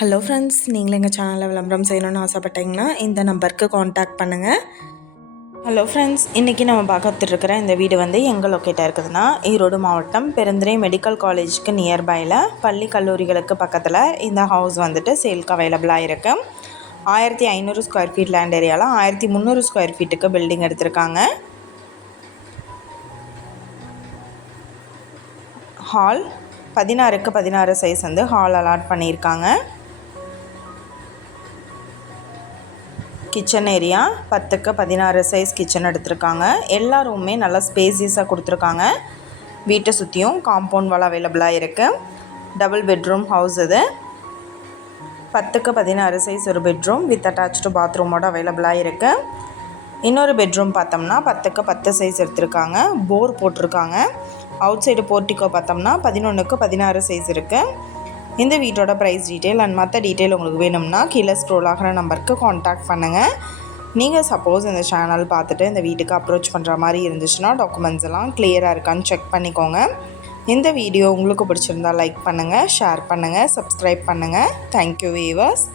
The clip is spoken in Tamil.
ஹலோ ஃப்ரெண்ட்ஸ், நீங்களும் எங்கள் சேனலில் விளம்பரம் செய்யணும்னு ஆசைப்பட்டீங்கன்னா இந்த நம்பருக்கு காண்டாக்ட் பண்ணுங்கள். ஹலோ ஃப்ரெண்ட்ஸ், இன்றைக்கி நம்ம பார்த்துட்ருக்கிற இந்த வீடு வந்து எங்கே லொக்கேட்டாக இருக்குதுன்னா, ஈரோடு மாவட்டம் பெருந்துறை மெடிக்கல் காலேஜுக்கு நியர்பையில் பள்ளி கல்லூரிகளுக்கு பக்கத்தில் இந்த ஹவுஸ் வந்துட்டு சேல்க்கு அவைலபிளாக இருக்குது. 1500 ஸ்கொயர் ஃபீட் லேண்ட் ஏரியாவில் 1300 ஸ்கொயர் ஃபீட்டுக்கு பில்டிங் எடுத்திருக்காங்க. ஹால் 16க்கு 16 சைஸ் வந்து ஹால் அலாட் பண்ணியிருக்காங்க. கிச்சன் ஏரியா 10க்கு 16 சைஸ் கிச்சன் எடுத்திருக்காங்க. எல்லா ரூமுமே நல்லா ஸ்பேசியஸாக கொடுத்துருக்காங்க. வீட்டை சுற்றியும் காம்பவுண்ட் வால் அவைலபிளாக இருக்குது. டபுள் பெட்ரூம் ஹவுஸ் இது. 10க்கு 16 சைஸ் ஒரு பெட்ரூம் வித் அட்டாச்சு பாத்ரூமோடு அவைலபிளாக இருக்குது. இன்னொரு பெட்ரூம் பார்த்தோம்னா 10க்கு 10 சைஸ் எடுத்திருக்காங்க. போர் போட்டிருக்காங்க. அவுட் சைடு போர்ட்டிக்கோ பார்த்தோம்னா 11க்கு 16 சைஸ் இருக்குது. இந்த வீட்டோட ப்ரைஸ் டீட்டெயில் அண்ட் மற்ற டீட்டெயில் உங்களுக்கு வேணும்னா கீழே ஸ்க்ரோல் ஆகிற நம்பருக்கு காண்டாக்ட் பண்ணுங்கள். நீங்கள் சப்போஸ் இந்த சேனல் பார்த்துட்டு இந்த வீட்டுக்கு அப்ரோச் பண்ணுற மாதிரி இருந்துச்சுன்னா டாக்குமெண்ட்ஸ் எல்லாம் கிளியராக இருக்கான்னு செக் பண்ணிக்கோங்க. இந்த வீடியோ உங்களுக்கு பிடிச்சிருந்தால் லைக் பண்ணுங்கள், ஷேர் பண்ணுங்கள், சப்ஸ்கிரைப் பண்ணுங்கள். Thank you viewers.